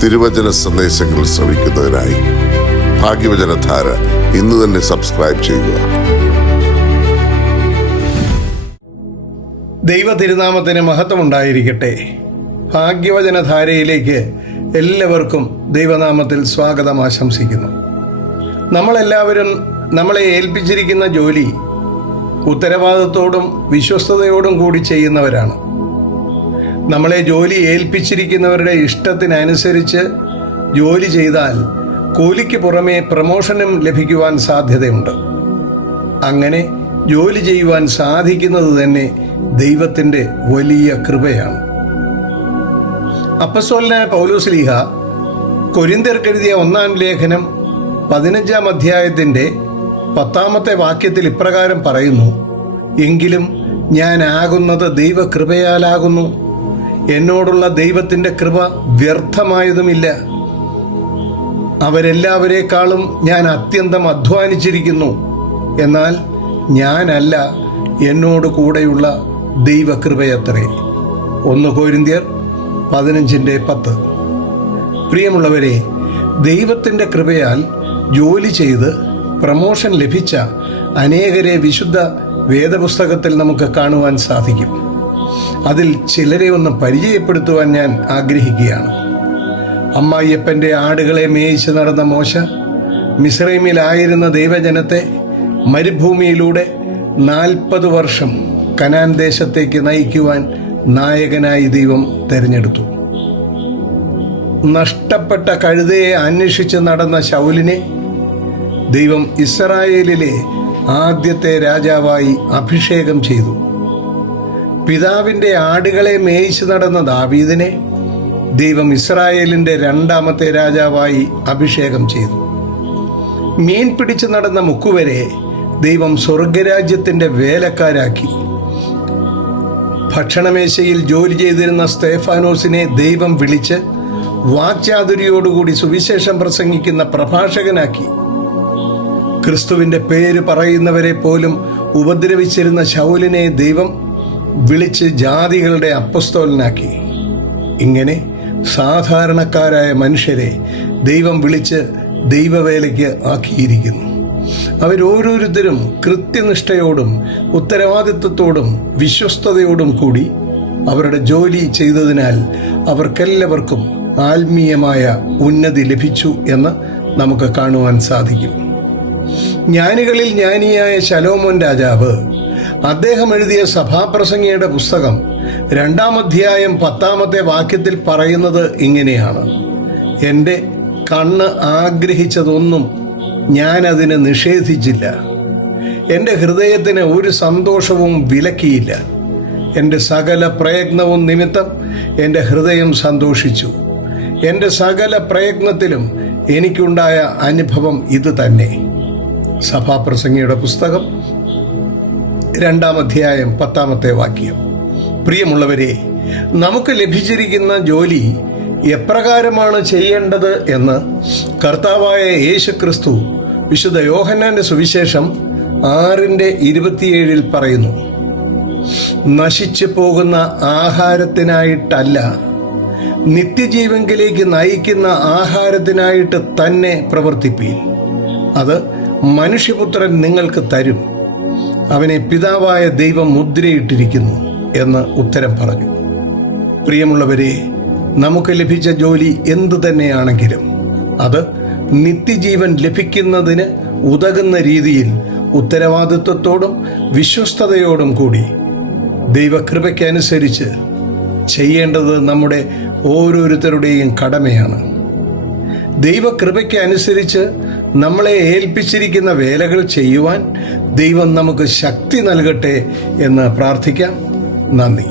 തിരുവചന സന്ദേശങ്ങൾ ശ്രവിക്കുന്നതിനായി ഭാഗ്യവചനധാര ഇന്ന് തന്നെ സബ്സ്ക്രൈബ് ചെയ്യുക. ദൈവ തിരുനാമത്തിന് മഹത്വമുണ്ടായിരിക്കട്ടെ. ഭാഗ്യവചനധാരയിലേക്ക് എല്ലാവർക്കും ദൈവനാമത്തിൽ സ്വാഗതം ആശംസിക്കുന്നു. നമ്മളെല്ലാവരും നമ്മളെ ഏൽപ്പിച്ചിരിക്കുന്ന ജോലി ഉത്തരവാദിത്തോടും വിശ്വസ്തയോടും കൂടി ചെയ്യുന്നവരാണ്. നമ്മളെ ജോലി ഏൽപ്പിച്ചിരിക്കുന്നവരുടെ ഇഷ്ടത്തിനനുസരിച്ച് ജോലി ചെയ്താൽ കൂലിക്ക് പുറമെ പ്രമോഷനും ലഭിക്കുവാൻ സാധ്യതയുണ്ട്. അങ്ങനെ ജോലി ചെയ്യുവാൻ സാധിക്കുന്നത് തന്നെ ദൈവത്തിൻ്റെ വലിയ കൃപയാണ്. അപ്പസ്തോലനായ പൗലോസ്ലീഹ കൊരിന്ത്യർക്കെഴുതിയ 1-ാം ലേഖനം 15-ാം അധ്യായത്തിൻ്റെ 10-ാമത്തെ വാക്യത്തിൽ ഇപ്രകാരം പറയുന്നു: എങ്കിലും ഞാൻ ആകുന്നത് ദൈവകൃപയാലാകുന്നു, എന്നോടുള്ള ദൈവത്തിൻ്റെ കൃപ വ്യർത്ഥമായതുമില്ല. അവരെല്ലാവരേക്കാളും ഞാൻ അത്യന്തം അധ്വാനിച്ചിരിക്കുന്നു, എന്നാൽ ഞാനല്ല, എന്നോട് കൂടെയുള്ള ദൈവകൃപയത്രേ. 1 കൊരിന്ത്യർ 15:10. പ്രിയമുള്ളവരെ, ദൈവത്തിൻ്റെ കൃപയാൽ ജോലി ചെയ്ത് പ്രമോഷൻ ലഭിച്ച അനേകരെ വിശുദ്ധ വേദപുസ്തകത്തിൽ നമുക്ക് കാണുവാൻ സാധിക്കും. അതിൽ ചിലരെ ഒന്ന് പരിചയപ്പെടുത്തുവാൻ ഞാൻ ആഗ്രഹിക്കുകയാണ്. അമ്മായിയപ്പൻ്റെ ആടുകളെ മേയിച്ച് നടന്ന മോശ, മിസ്രൈമിലായിരുന്ന ദൈവജനത്തെ മരുഭൂമിയിലൂടെ 40 വർഷം കനാൻ ദേശത്തേക്ക് നയിക്കുവാൻ നായകനായി ദൈവം തെരഞ്ഞെടുത്തു. നഷ്ടപ്പെട്ട കഴുതയെ അന്വേഷിച്ച് നടന്ന ശൗലിനെ ദൈവം ഇസ്രായേലിലെ ആദ്യത്തെ രാജാവായി അഭിഷേകം ചെയ്തു. പിതാവിൻ്റെ ആടുകളെ മേയിച്ച് നടന്ന ദാവീദിനെ ദൈവം ഇസ്രായേലിൻ്റെ 2-ാമത്തെ രാജാവായി അഭിഷേകം ചെയ്തു. മീൻ പിടിച്ച് നടന്ന മുക്കുവരെ ദൈവം സ്വർഗരാജ്യത്തിൻ്റെ വേലക്കാരാക്കി. ഭക്ഷണമേശയിൽ ജോലി ചെയ്തിരുന്ന സ്തേഫാനോസിനെ ദൈവം വിളിച്ച് വാക്ചാതുരിയോടുകൂടി സുവിശേഷം പ്രസംഗിക്കുന്ന പ്രഭാഷകനാക്കി. ക്രിസ്തുവിൻ്റെ പേര് പറയുന്നവരെ പോലും ഉപദ്രവിച്ചിരുന്ന ശൗലിനെ ദൈവം വിളിച്ച് ജാതികളുടെ അപ്പസ്തോലനാക്കി. ഇങ്ങനെ സാധാരണക്കാരായ മനുഷ്യരെ ദൈവം വിളിച്ച് ദൈവവേലയ്ക്ക് ആക്കിയിരിക്കുന്നു. അവരോരോരുത്തരും കൃത്യനിഷ്ഠയോടും ഉത്തരവാദിത്വത്തോടും വിശ്വസ്തയോടും കൂടി അവരുടെ ജോലി ചെയ്തതിനാൽ അവർക്കെല്ലാവർക്കും ആത്മീയമായ ഉന്നതി ലഭിച്ചു എന്ന് നമുക്ക് കാണുവാൻ സാധിക്കും. ജ്ഞാനികളിൽ ജ്ഞാനിയായ ശലോമോൻ രാജാവ് അദ്ദേഹം എഴുതിയ സഭാപ്രസംഗിയുടെ പുസ്തകം 2-ാം അധ്യായം 10-ാമത്തെ വാക്യത്തിൽ പറയുന്നത് ഇങ്ങനെയാണ്: എൻ്റെ കണ്ണ് ആഗ്രഹിച്ചതൊന്നും ഞാനതിന് നിഷേധിച്ചില്ല, എൻ്റെ ഹൃദയത്തിന് ഒരു സന്തോഷവും വിലക്കിയില്ല. എൻ്റെ സകല പ്രയത്നവും നിമിത്തം എൻ്റെ ഹൃദയം സന്തോഷിച്ചു. എൻ്റെ സകല പ്രയത്നത്തിലും എനിക്കുണ്ടായ അനുഭവം ഇത് തന്നെ. സഭാപ്രസംഗിയുടെ പുസ്തകം 2-ാം അധ്യായം 10-ാമത്തെ വാക്യം. പ്രിയമുള്ളവരെ, നമുക്ക് ലഭിച്ചിരിക്കുന്ന ജോലി എപ്രകാരമാണ് ചെയ്യേണ്ടത് എന്ന് കർത്താവായ യേശുക്രിസ്തു വിശുദ്ധ യോഹന്നാന്റെ സുവിശേഷം 6:27 പറയുന്നു: നശിച്ചു പോകുന്ന ആഹാരത്തിനായിട്ടല്ല, നിത്യജീവങ്കിലേക്ക് നയിക്കുന്ന ആഹാരത്തിനായിട്ട് തന്നെ പ്രവർത്തിപ്പീൻ. അത് മനുഷ്യപുത്രൻ നിങ്ങൾക്ക് തരും. അവനെ പിതാവായ ദൈവം മുദ്രയിട്ടിരിക്കുന്നു എന്ന് ഉത്തരം പറഞ്ഞു. പ്രിയമുള്ളവരെ, നമുക്ക് ലഭിച്ച ജോലി എന്തു തന്നെയാണെങ്കിലും അത് നിത്യജീവൻ ലഭിക്കുന്നതിന് ഉതകുന്ന രീതിയിൽ ഉത്തരവാദിത്വത്തോടും വിശ്വസ്തയോടും കൂടി ദൈവകൃപയ്ക്കനുസരിച്ച് ചെയ്യേണ്ടത് നമ്മുടെ ഓരോരുത്തരുടെയും കടമയാണ്. ദൈവകൃപയ്ക്ക് അനുസരിച്ച് നമ്മളെ ഏൽപ്പിച്ചിരിക്കുന്ന വേലകൾ ചെയ്യുവാൻ ദൈവം നമുക്ക് ശക്തി നൽകട്ടെ എന്ന് പ്രാർത്ഥിക്കാം. നന്ദി.